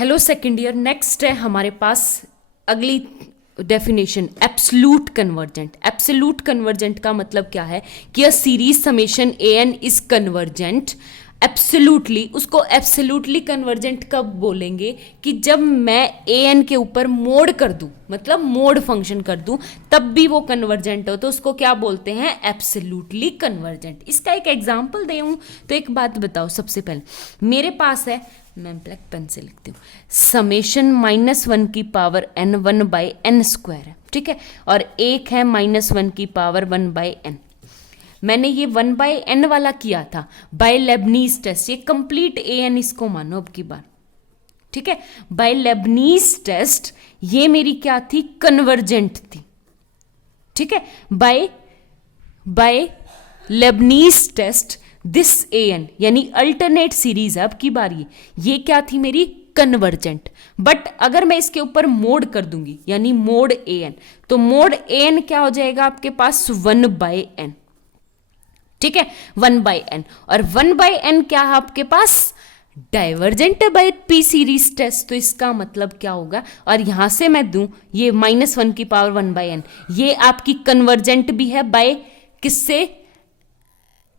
Hello second year, next है हमारे पास अगली definition absolute convergent. Absolute convergent का मतलब क्या है कि a series summation A N is convergent absolutely. उसको एब्सोल्यूटली कन्वर्जेंट कब बोलेंगे कि जब मैं ए एन के ऊपर मोड कर दूं, मतलब मोड फंक्शन कर दूं, तब भी वो कन्वर्जेंट हो, तो उसको क्या बोलते हैं? Absolutely convergent. इसका एक एग्जांपल दूं तो एक बात बताओ, सबसे पहले मेरे पास है, मैं ब्लैक पेन से लिखती हूँ, समेशन -1 की पावर n 1/n स्क्वायर है, ठीक है, और एक है -1 की पावर 1/n। मैंने ये 1/n वाला किया था बाय लेबनीज टेस्ट, ये कंप्लीट ए एन इसको मानो अब की बार, ठीक है। बाय लेबनीज टेस्ट ये मेरी क्या थी? कन्वर्जेंट थी, ठीक है। By Leibniz test this A N यानी अल्टरनेट सीरीज है अब की बार, ये क्या थी मेरी? कन्वर्जेंट। बट अगर मैं इसके ऊपर मोड कर दूंगी यानी मोड ए एन, तो मोड ए एन क्या हो जाएगा आपके पास? 1/n, ठीक है, 1/n। और 1/n क्या है आपके पास? Divergent by p series test. तो इसका मतलब क्या होगा? और यहां से मैं दूं ये -1 की पावर 1/n, ये आपकी कन्वर्जेंट भी है बाय किससे?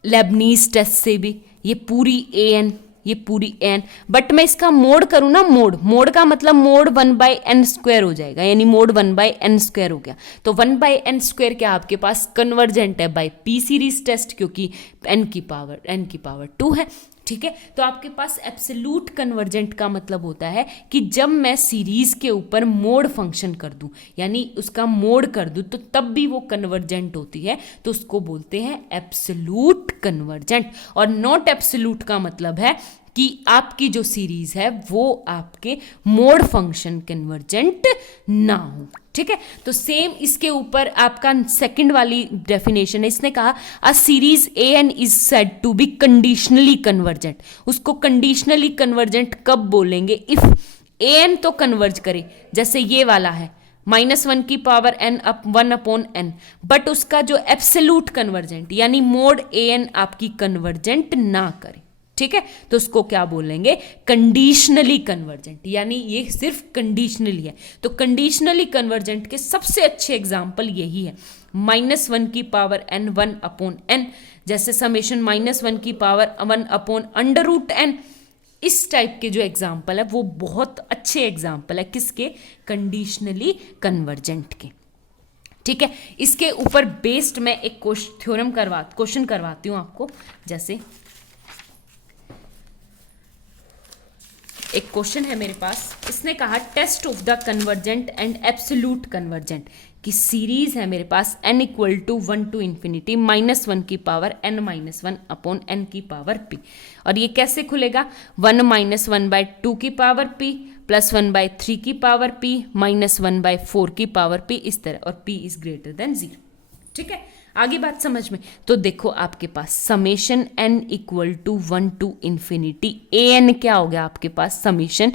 लेबनीज टेस्ट से भी। ये पूरी ए एन, ये पूरी एन, बट मैं इसका मोड करूँ ना, मोड का मतलब मोड 1/n स्क्वायर हो जाएगा, यानी मोड 1/n स्क्वायर हो गया। तो 1/n स्क्वायर क्या आपके पास? कन्वर्जेंट है बाय पी सीरीज टेस्ट, क्योंकि n की पावर 2 है, ठीक है। तो आपके पास एब्सोल्यूट कन्वर्जेंट का मतलब होता है कि जब मैं सीरीज के ऊपर मोड फंक्शन कर दूं, यानी उसका मोड कर दूं, तो तब भी वो कन्वर्जेंट होती है, तो उसको बोलते हैं एब्सोल्यूट कन्वर्जेंट। और नॉट एब्सोल्यूट का मतलब है कि आपकी जो सीरीज है वो आपके मोड फंक्शन कन्वर्जेंट ना हो, ठीक है। तो सेम इसके ऊपर आपका सेकंड वाली डेफिनेशन है, इसने कहा a series A N is said to be conditionally convergent. उसको कंडीशनली कन्वर्जेंट कब बोलेंगे? इफ ए एन तो कन्वर्ज करे, जैसे ये वाला है -1 की पावर n 1/n, बट उसका जो एब्सोल्यूट कन्वर्जेंट यानी मोड ए एन आपकी कन्वर्जेंट ना करे, ठीक है, तो उसको क्या बोलेंगे? कंडीशनली कन्वर्जेंट, यानी ये सिर्फ कंडीशनली है। तो कंडीशनली कन्वर्जेंट के सबसे अच्छे एग्जांपल यही है, -1 की पावर n 1/n, जैसे समेशन -1 की पावर 1/√n। इस टाइप के जो एग्जांपल है वो बहुत अच्छे एग्जांपल है किसके? कंडीशनली कन्वर्जेंट के, ठीक है। इसके ऊपर बेस्ड मैं एक क्वेश्चन करवाती हूँ आपको। जैसे एक क्वेश्चन है मेरे पास, इसने कहा test of the convergent and absolute convergent की सीरीज है मेरे पास n = 1 to infinity -1 की पावर n-1/n की पावर p। और ये कैसे खुलेगा? 1 - 1/2 की पावर p प्लस 1/3 की पावर p -1/4 की पावर p, इस तरह, और p इज ग्रेटर देन 0, ठीक है। आगे बात समझ में? तो देखो आपके पास summation n = 1 to infinity a n क्या हो गया आपके पास? समेशन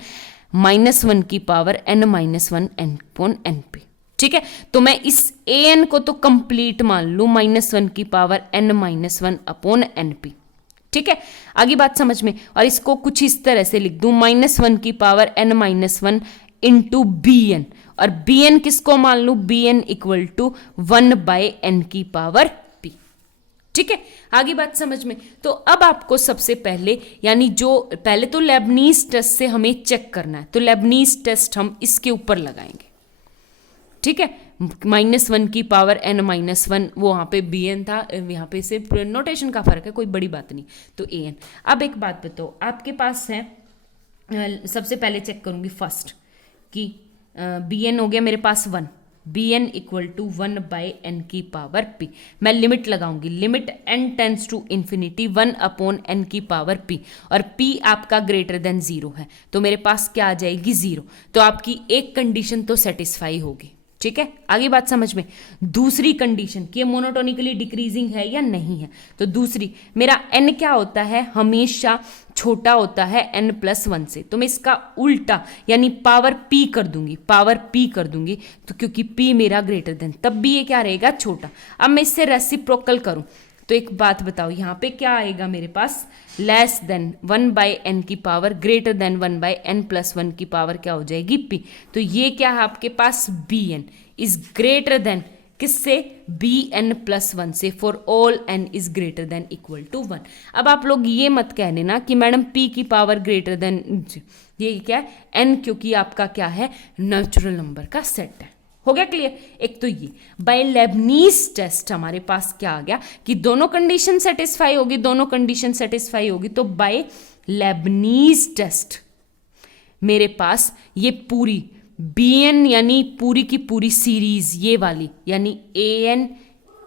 -1 की पावर n-1/n/p, ठीक है। तो मैं इस ए एन को तो कंप्लीट मान लूं -1 की पावर n-1/n/p, ठीक है। आगे बात समझ में? और इसको कुछ इस तरह से लिख दूं, -1 की power n-1 into B N, और बी एन किसको मान लू? बी एन = 1/n की पावर p, ठीक है। आगे बात समझ में? तो अब आपको सबसे पहले, यानी जो पहले तो लेबनीज टेस्ट से हमें चेक करना है, तो लेबनीज टेस्ट हम इसके ऊपर लगाएंगे, ठीक है। -1 की पावर n-1, वो वहाँ पे बी एन था, यहाँ पे सिर्फ नोटेशन का फर्क है, कोई बड़ी बात नहीं। तो ए एन। अब एक बात बताओ, आपके पास है, सबसे पहले चेक करूंगी फर्स्ट कि बी एन हो गया मेरे पास 1, बी एन = 1/n की पावर p। मैं लिमिट लगाऊंगी, limit n tends to infinity 1/n की पावर p, और p आपका ग्रेटर देन 0 है, तो मेरे पास क्या आ जाएगी? 0। तो आपकी एक कंडीशन तो सेटिस्फाई होगी, ठीक है। आगे बात समझ में? दूसरी कंडीशन कि ये मोनोटोनिकली डिक्रीजिंग है या नहीं है। तो दूसरी, मेरा n क्या होता है? हमेशा छोटा होता है n+1 से, तो मैं इसका उल्टा यानी पावर p कर दूंगी, तो क्योंकि p मेरा ग्रेटर देन, तब भी ये क्या रहेगा? छोटा। अब मैं इससे रेसिप्रोकल करूं, तो एक बात बताओ, यहाँ पे क्या आएगा मेरे पास, लेस देन 1/n की पावर ग्रेटर देन 1/n+1 की पावर क्या हो जाएगी p। तो ये क्या है आपके पास, bn इज ग्रेटर देन किससे, bn+1 से, for all n is greater than equal to 1। अब आप लोग ये मत कह लेना कि मैडम p की पावर ग्रेटर देन, ये क्या है n, क्योंकि आपका क्या है, नेचुरल नंबर का सेट है। हो गया क्लियर। एक तो ये बाय लेबनीज टेस्ट हमारे पास क्या आ गया कि दोनों कंडीशन सेटिस्फाई होगी, दोनों कंडीशन सेटिस्फाई होगी, तो बाय लेबनीज टेस्ट मेरे पास ये पूरी bn यानी पूरी की पूरी सीरीज ये वाली, यानी an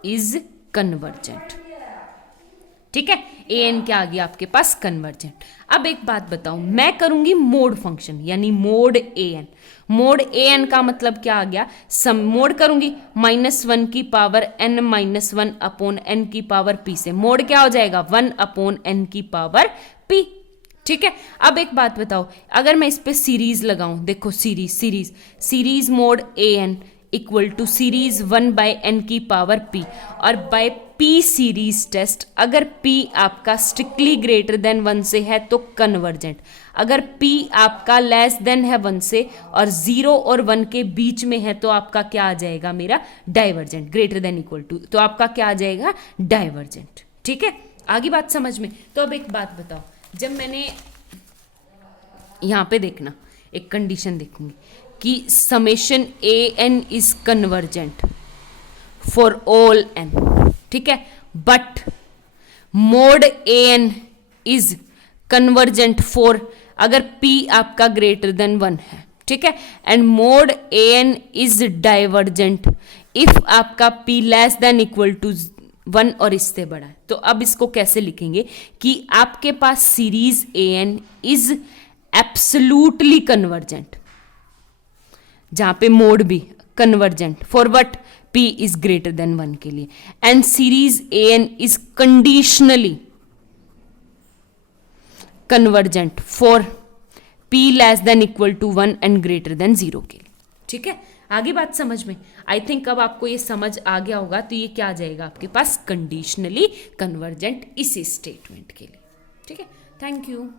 इज कन्वर्जेंट। ठीक है, an क्या आ गया आपके पास, कन्वर्जेंट। अब एक बात बताऊं, मैं करूंगी मोड फंक्शन यानी मोड an। मोड an का मतलब क्या आ गया, सम मोड करूंगी -1 की पावर n-1 अपॉन n की पावर p से, मोड क्या हो जाएगा 1 अपॉन n की पावर p। ठीक है, अब एक बात बताओ, अगर मैं इस पे सीरीज लगाऊं, देखो series mod an equal to series 1/n की पावर p, और बाय p सीरीज टेस्ट अगर p आपका स्ट्रिक्टली ग्रेटर देन 1 से है तो कन्वर्जेंट, अगर p आपका लेस देन है 1 से और 0 और 1 के बीच में है तो आपका क्या आ जाएगा मेरा, divergent, greater than equal to, तो आपका क्या आ जाएगा, डाइवर्जेंट। ठीक है, आगे बात समझ में। तो अब एक बात बताओ, जब मैंने यहाँ पे देखना एक कंडीशन देखूंगी कि summation an is convergent for all n, ठीक है, but mod an is convergent for, अगर p आपका ग्रेटर देन 1 है, ठीक है, and mod an is divergent if आपका p less than equal to 1 और इससे बड़ा है। तो अब इसको कैसे लिखेंगे कि आपके पास series an is absolutely convergent, जहां पे मोड भी convergent for what, p is greater than 1 के लिए, and series an is conditionally convergent for p less than equal to 1 and greater than 0 के लिए। ठीक है, आगे बात समझ में, आई थिंक अब आपको ये समझ आ गया होगा। तो ये क्या आ जाएगा आपके पास, कंडीशनली कन्वर्जेंट इस स्टेटमेंट के लिए। ठीक है, थैंक यू।